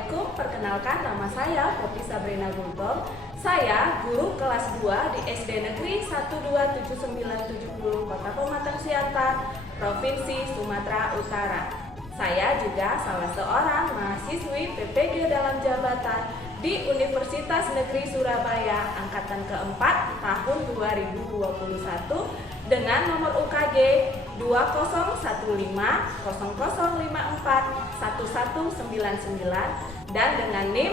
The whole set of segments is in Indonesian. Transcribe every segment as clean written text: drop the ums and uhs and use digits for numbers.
Assalamualaikum, perkenalkan nama saya Poppy Sabrina Gultom. Saya guru kelas 2 di SD Negeri 127970 Kota Pematang Siantar, Provinsi Sumatera Utara. Saya juga salah seorang mahasiswi PPG dalam jabatan di Universitas Negeri Surabaya Angkatan keempat tahun 2021 dengan nomor UKG 2050054199 dan dengan NIM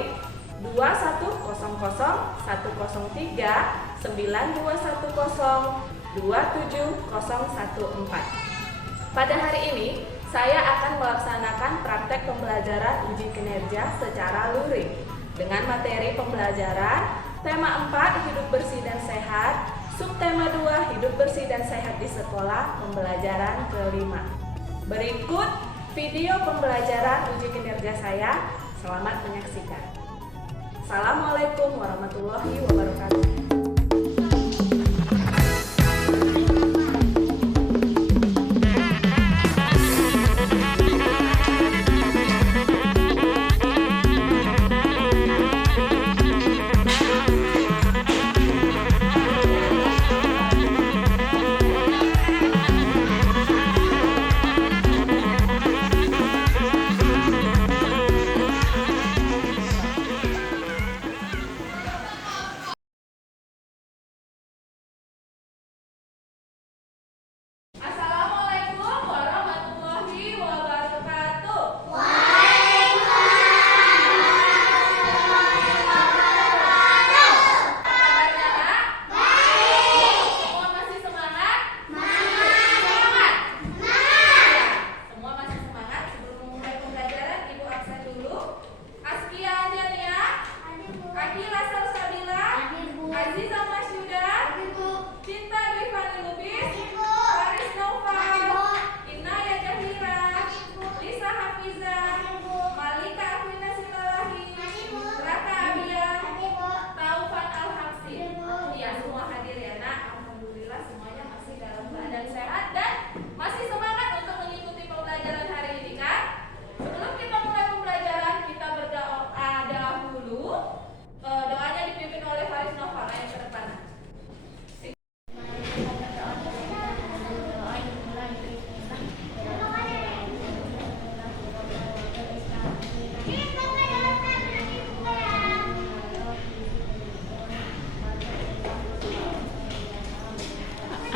21010921027014. Pada hari ini, saya akan melaksanakan praktek pembelajaran uji kinerja secara luring dengan materi pembelajaran tema 4 hidup bersih dan sehat, subtema 2 hidup bersih dan sehat di sekolah, pembelajaran kelima. Berikut video pembelajaran uji kinerja saya. Selamat menyaksikan. Assalamualaikum warahmatullahi wabarakatuh.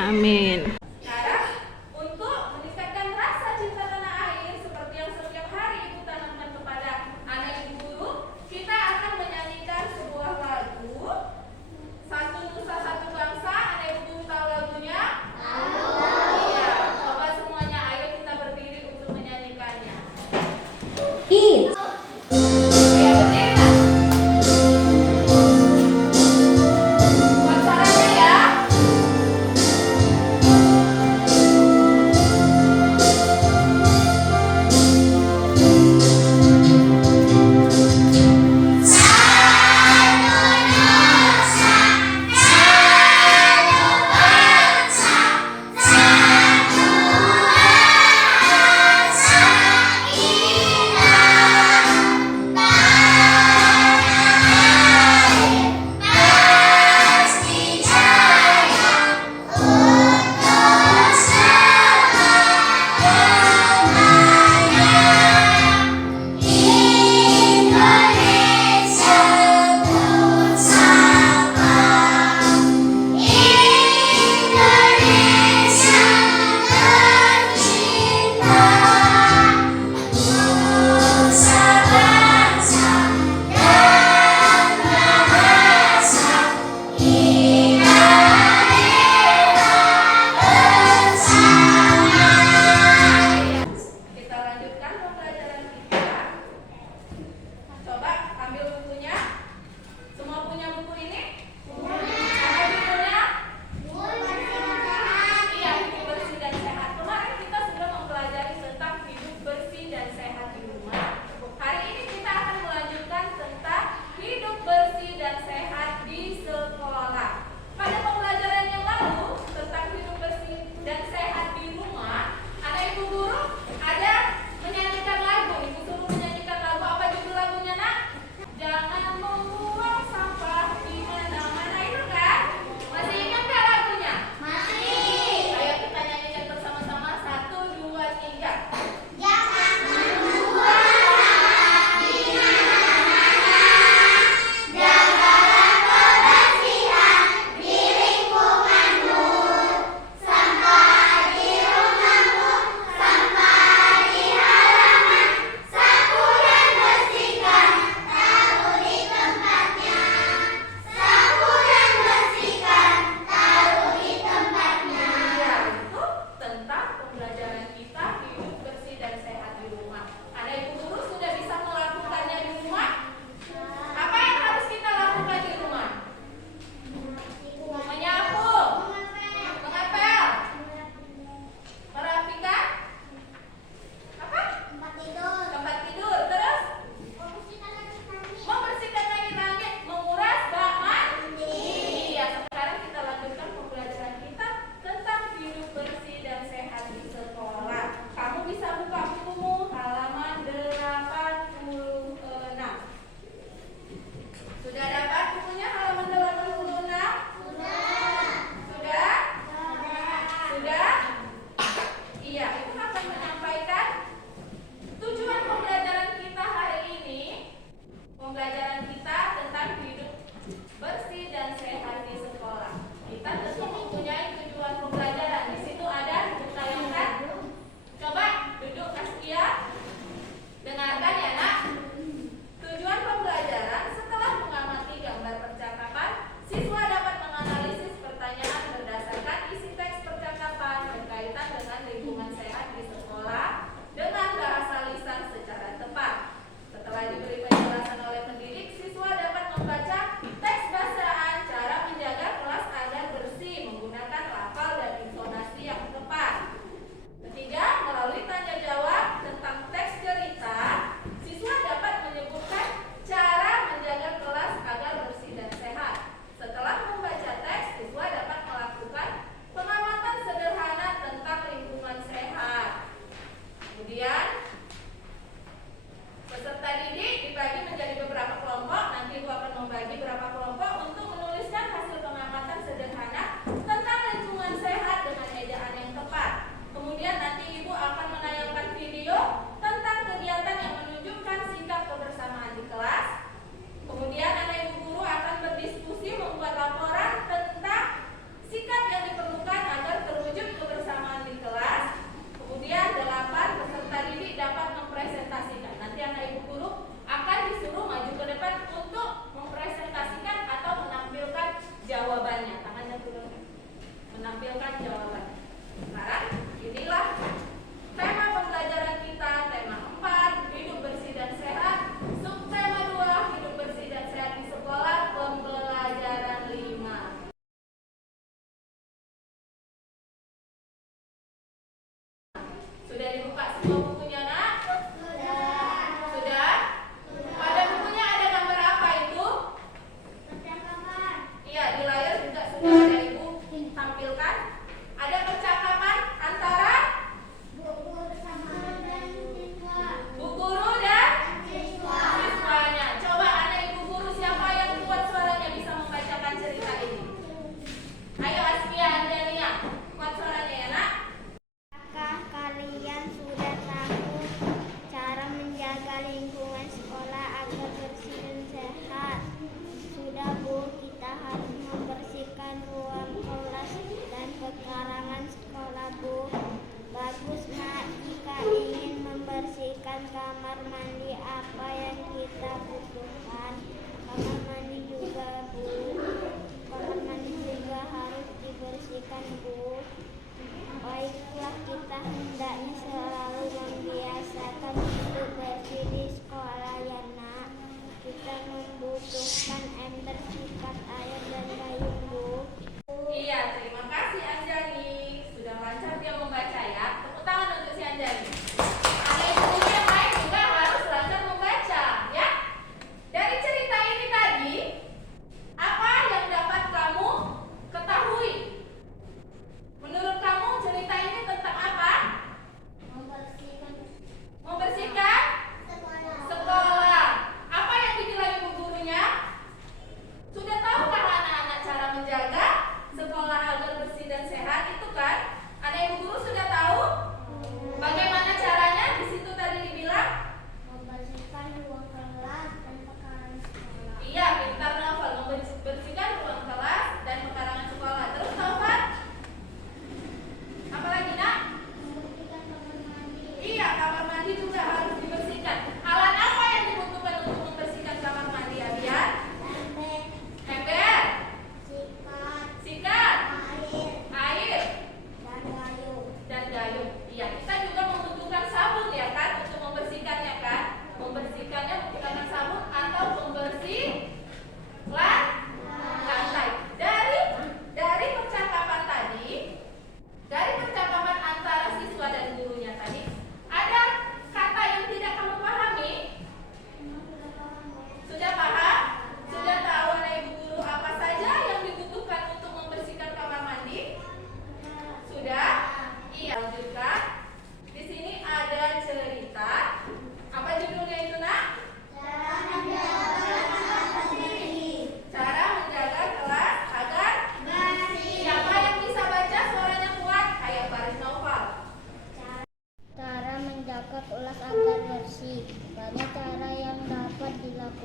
Amin. Sekarang, untuk meningkatkan rasa cinta tanah air seperti yang setiap hari Ibu tanamkan kepada anak Ibu guru, kita akan menyanyikan sebuah lagu Satu Nusa Satu Bangsa. Anak Ibu guru tahu lagunya? Iya. Coba semuanya, ayo kita berdiri untuk menyanyikannya. Buat suaranya ya.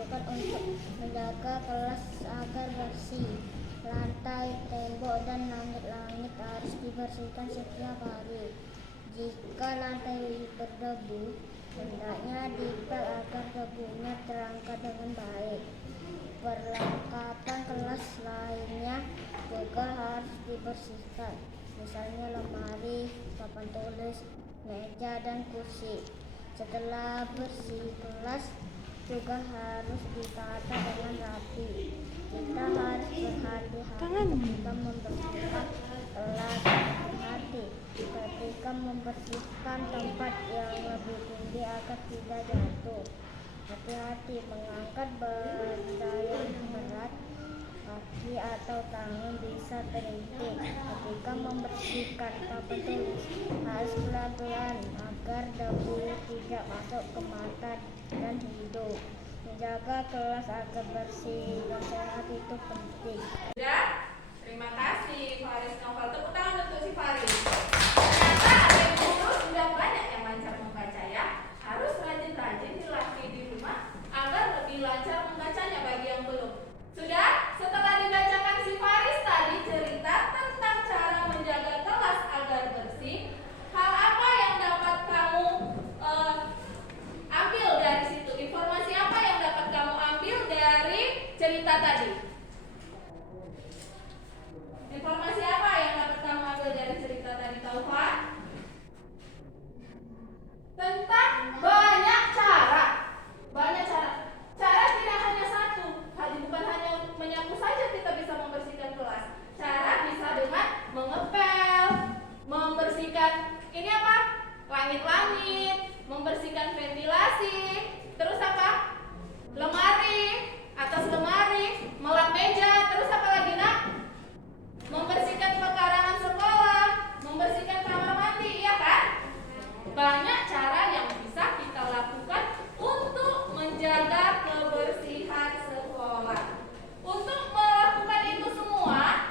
diperlukan untuk menjaga kelas agar bersih. Lantai, tembok, dan langit-langit harus dibersihkan setiap hari. Jika lantai berdebu, hendaknya dipel agar debunya terangkat dengan baik. Perlengkapan kelas lainnya juga harus dibersihkan, misalnya lemari, papan tulis, meja, dan kursi. Setelah bersih, kelas juga harus ditata dengan rapi. Kita harus berhati-hati ketika membersihkan kelas, hati ketika membersihkan tempat yang lebih tinggi agar tidak jatuh. Hati-hati mengangkat benda yang berat, kaki atau tangan bisa terintip. Ketika membersihkan papan tulis, harus pelan-pelan agar debu tidak masuk ke mata dan hidung. Menjaga kelas agar bersih dan sehat itu penting. Sudah? Terima kasih Faris Novel. Tepuk tangan untuk si Faris. Ternyata adik guru sudah banyak yang lancar membaca ya. Harus rajin-rajin dilatih di rumah agar lebih lancar membacanya bagi yang belum. Sudah? Setelah dibacakan si Faris tadi cerita tentang cara menjaga kelas agar bersih, hal apa yang dapat kamu ambil dari situ? Informasi apa yang dapat kamu ambil dari cerita tadi? Informasi apa yang dapat kamu ambil dari cerita tadi, Taufan? Tentang banyak cara. Banyak cara. Cara tidak hanya satu. Bukan hanya menyapu saja kita bisa membersihkan kelas. Cara bisa dengan mengepel, membersihkan ini apa? Langit-langit, membersihkan ventilasi, terus apa? Lemari, atas lemari, melap meja, terus apa lagi nak? Membersihkan pekarangan sekolah, membersihkan kamar mandi, iya kan? Banyak cara yang bisa kita lakukan untuk menjaga kebersihan sekolah. Untuk melakukan itu semua,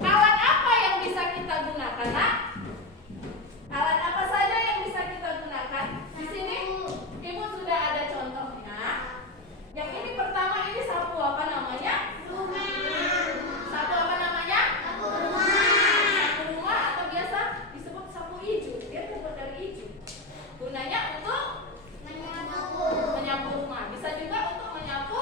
alat apa yang bisa kita gunakan, nak? Alat apa saja yang bisa kita gunakan? Di sini Ibu sudah ada contohnya. Yang ini pertama ini sapu apa namanya? Sapu apa namanya? Sapu rumah atau biasa disebut sapu ijuk. Dia terbuat dari ijuk. Gunanya untuk menyapu rumah. Bisa juga untuk menyapu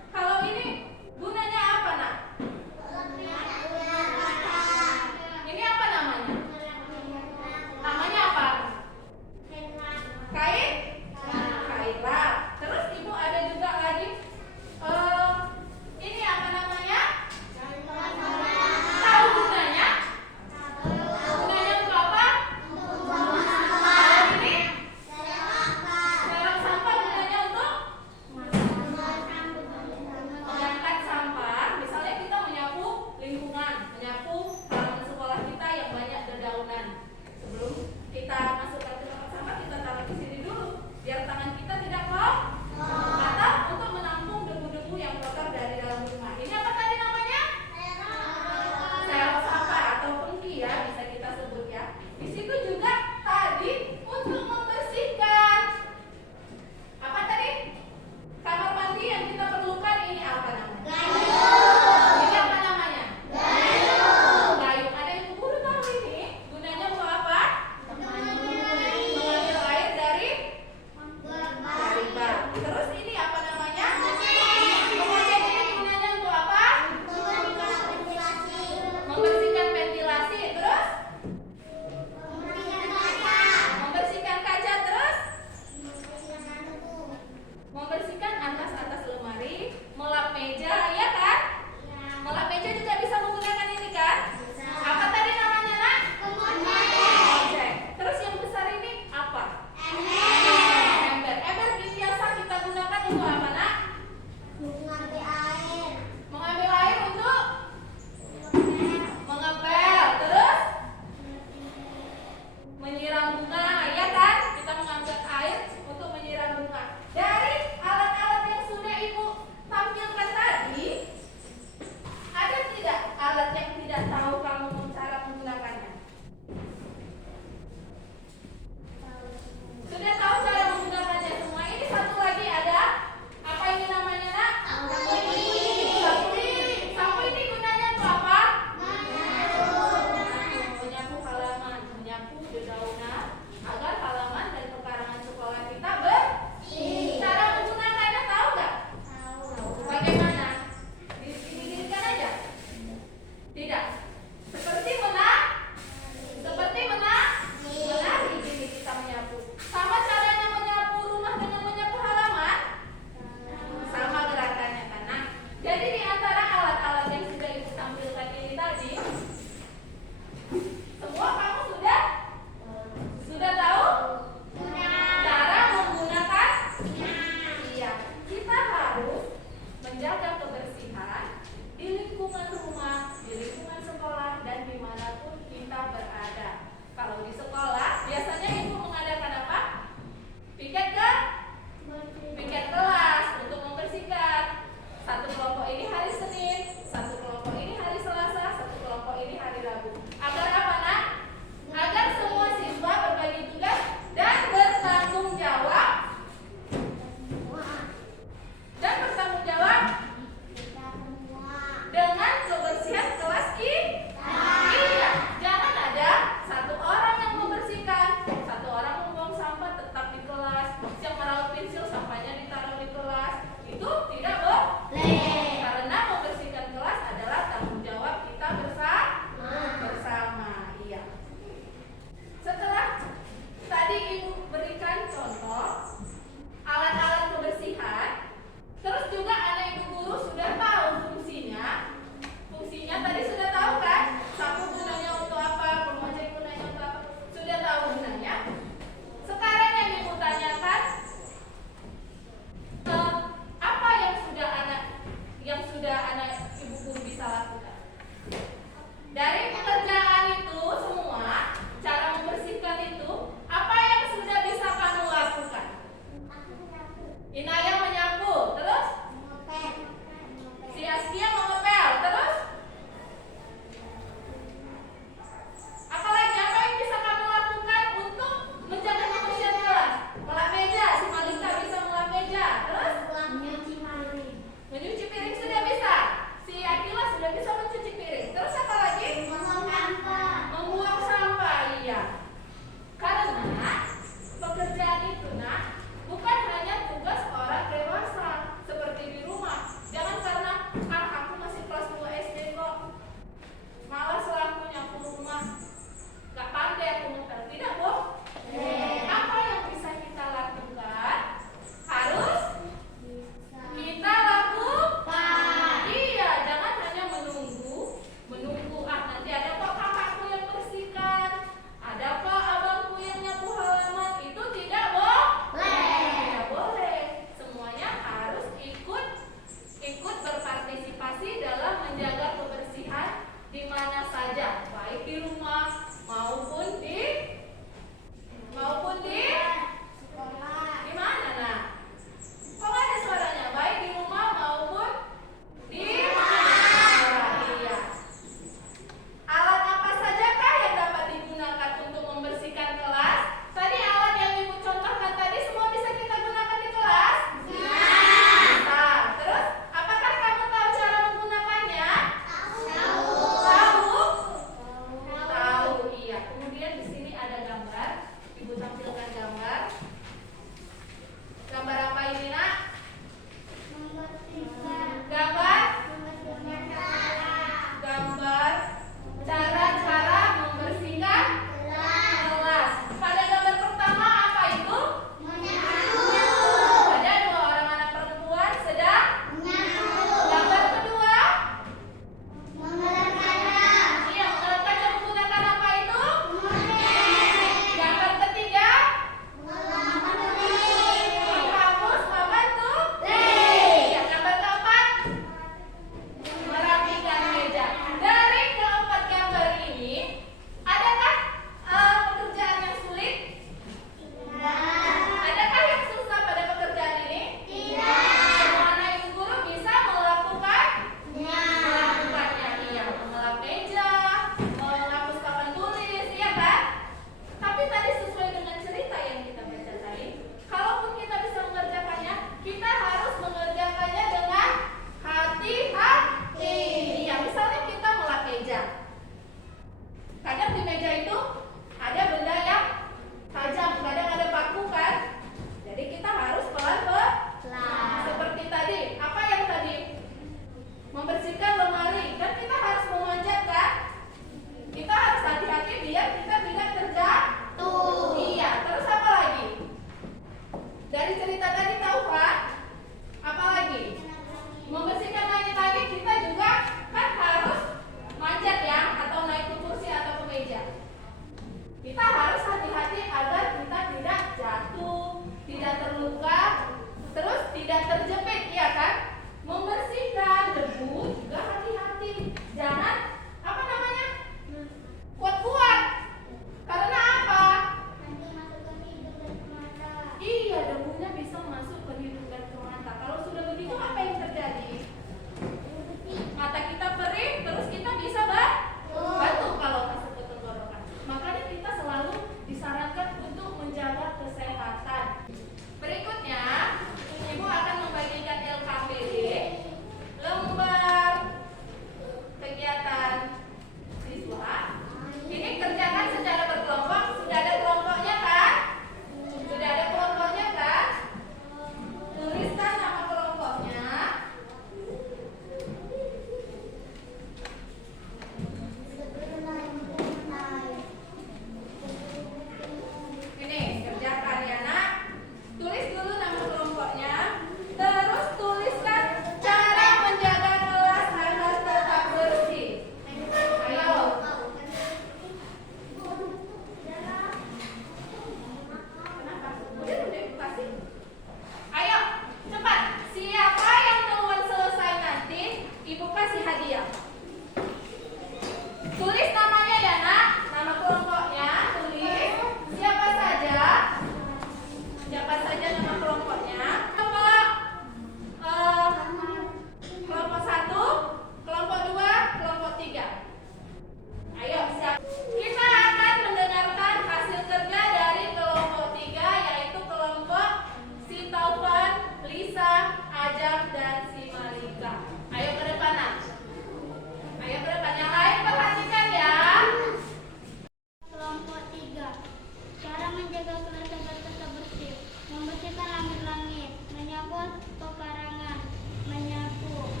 menjaga kelas agar tetap bersih, membersihkan langit-langit, menyapu pekarangan, menyapu,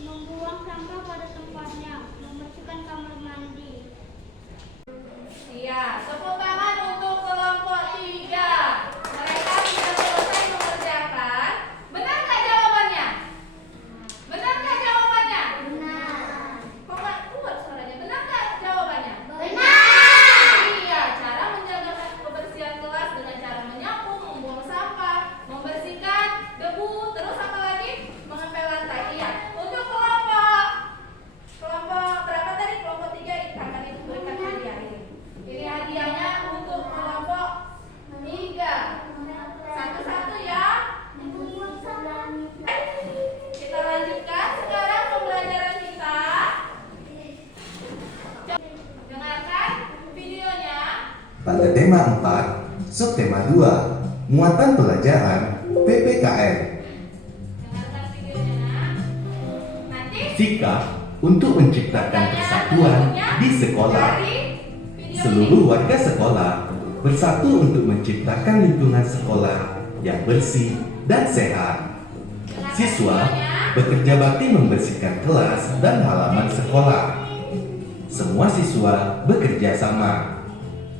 membuang sampah pada tempatnya, membersihkan kamar mandi. Iya, tepuk tangan untuk kelompok 3. Mereka sudah selesai mengerjakan. Benarkah jawabannya? Benarkah jawabannya? Benar. Kok nggak keluar suaranya? Benarkah jawabannya? Benar. Iya, cara menjaga kebersihan kelas dengan cara menyapu, membuang sampah, membersihkan debu, terus apa lagi? Mengepel lantai. Iya. Untuk kelompok berapa tadi? Kelompok 3 akan itu berikan hadiah ini. Ini hadiahnya untuk kelompok 3. Satu-satu ya. Kita lanjutkan sekarang pembelajaran kita. Dengarkan videonya. Pada tema 4, subtema 2, muatan pelajaran PPKN. Dengarkan videonya. Nanti Sikap untuk menciptakan persatuan di sekolah. dari video Seluruh warga sekolah bersatu untuk menciptakan lingkungan sekolah yang bersih dan sehat. ini. Siswa bekerja bakti membersihkan kelas dan halaman sekolah. Semua siswa bekerja sama.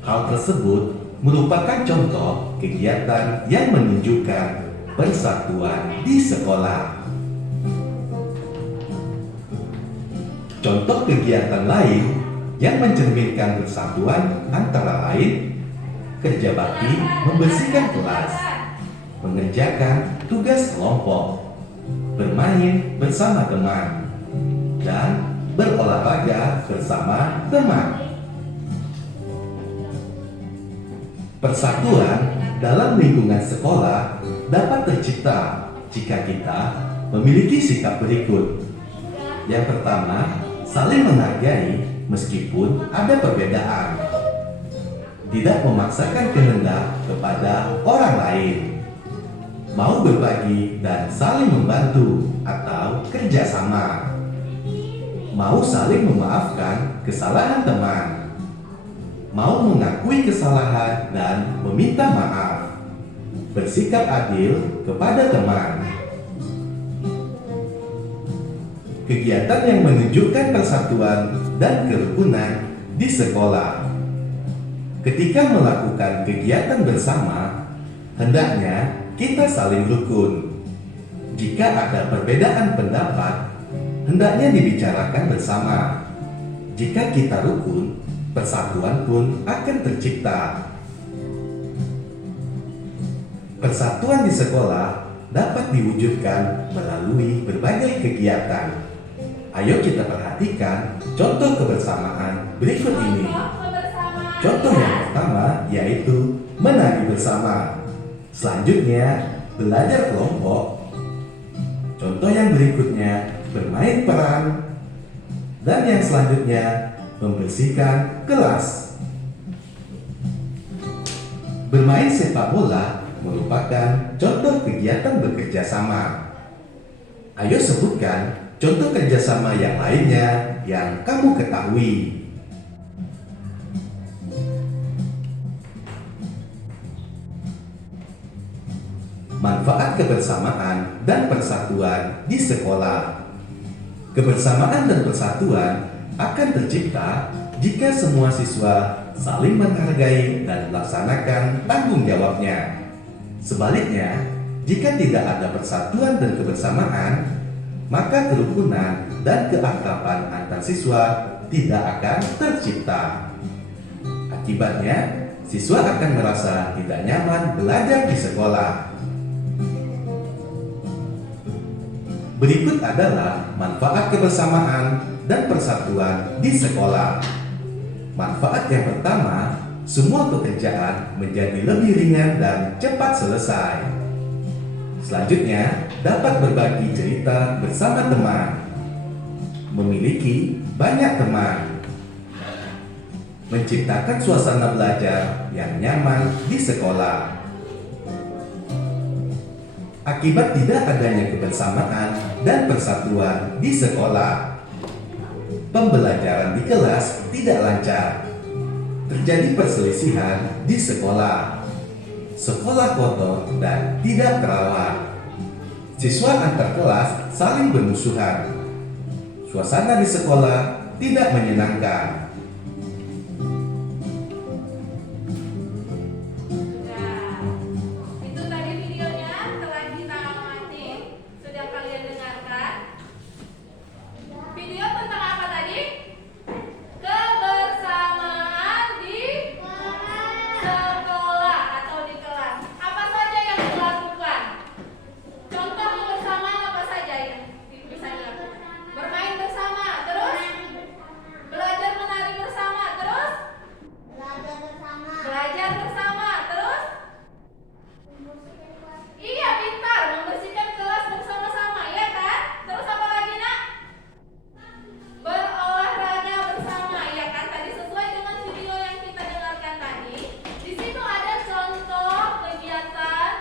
Hal tersebut merupakan contoh kegiatan yang menunjukkan persatuan di sekolah. Contoh kegiatan lain yang mencerminkan persatuan antara lain kerja bakti membersihkan kelas, mengerjakan tugas kelompok, bermain bersama teman, dan berolahraga bersama teman. Persatuan dalam lingkungan sekolah dapat tercipta jika kita memiliki sikap berikut. Yang pertama, saling menghargai meskipun ada perbedaan. Tidak memaksakan kehendak kepada orang lain. Mau berbagi dan saling membantu atau kerjasama. Mau saling memaafkan kesalahan teman. Mau mengakui kesalahan dan meminta maaf. Bersikap adil kepada teman. Kegiatan yang menunjukkan persatuan dan kerukunan di sekolah. Ketika melakukan kegiatan bersama, hendaknya kita saling rukun. Jika ada perbedaan pendapat, hendaknya dibicarakan bersama. Jika kita rukun, persatuan pun akan tercipta. Persatuan di sekolah dapat diwujudkan melalui berbagai kegiatan. Ayo kita perhatikan contoh kebersamaan berikut ini. Contoh yang pertama yaitu menari bersama. Selanjutnya, belajar kelompok. Contoh yang berikutnya, bermain peran. Dan yang selanjutnya, membersihkan kelas. Bermain sepak bola merupakan contoh kegiatan bekerja sama. Ayo sebutkan contoh kerjasama yang lainnya yang kamu ketahui. Manfaat kebersamaan dan persatuan di sekolah. Kebersamaan dan persatuan akan tercipta jika semua siswa saling menghargai dan melaksanakan tanggung jawabnya. Sebaliknya, jika tidak ada persatuan dan kebersamaan, maka kerukunan dan keakraban antar siswa tidak akan tercipta. Akibatnya, siswa akan merasa tidak nyaman belajar di sekolah. Berikut adalah manfaat kebersamaan dan persatuan di sekolah. Manfaat yang pertama, semua pekerjaan menjadi lebih ringan dan cepat selesai. Selanjutnya, dapat berbagi cerita bersama teman. Memiliki banyak teman. Menciptakan suasana belajar yang nyaman di sekolah. Akibat tidak adanya kebersamaan dan persatuan di sekolah, pembelajaran di kelas tidak lancar. Terjadi perselisihan di sekolah. sekolah kotor dan tidak terawat. Siswa antar kelas saling bermusuhan. Suasana di sekolah tidak menyenangkan. Nah, itu tadi videonya telah kita amati. Sudah kalian dengarkan? Video tentang apa tadi? Kebersamaan di sekolah atau di kelas. Apa saja yang dilakukan? Contoh kebersamaan apa saja yang bisa dilakukan? Bermain bersama, terus belajar menari bersama, terus belajar bersama, terus iya pintar membersihkan kelas bersama-sama, ya kan? Terus apa lagi nak? Berolahraga bersama, ya kan? Tadi sesuai dengan video yang kita dengarkan tadi. Di situ ada contoh kegiatan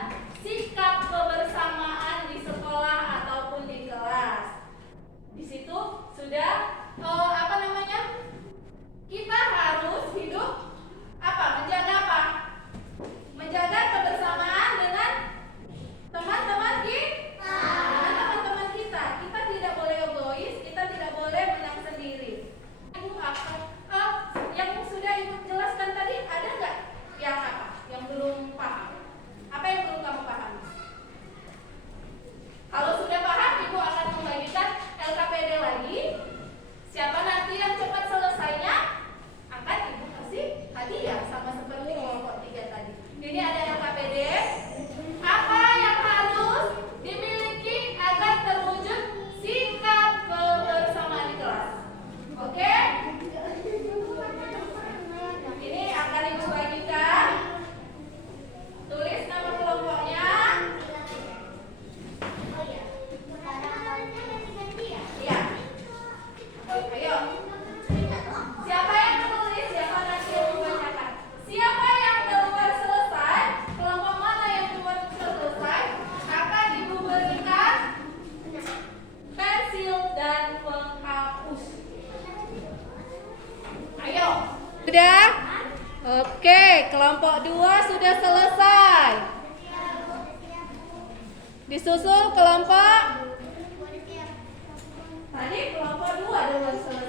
sikap kebersamaan di sekolah ataupun di kelas. Di situ sudah apa namanya? Kita harus hidup apa? Menjaga apa? Menjaga kebersamaan dengan teman-teman kita. Dengan teman-teman kita. Kita tidak boleh egois, kita tidak boleh menang sendiri. Ibu apa? Yang sudah Ibu jelaskan tadi ada nggak yang apa? Yang belum paham? Apa yang belum kamu paham? Kalau sudah paham, Ibu akan membagikan LKPD lagi. Siapa nanti yang cepat selesainya akan Ibu kasih hadiah sama seperti kelompok 3 tadi. Ini ada LKPD. Apa yang harus dimiliki agar terwujud sikap kebersamaan di kelas? Oke? Ini akan Ibu bagikan. Tulis nama kelompoknya. Iya. Ayo. Siapa yang menulis? Siapa nanti yang membacakan? Siapa yang duluan selesai? Kelompok mana yang duluan selesai? Akan Ibu berikan pensil dan penghapus. Ayo. Sudah? Oke, kelompok 2 sudah selesai. Disusul kelompok tadi kelompok 2 duluan selesai.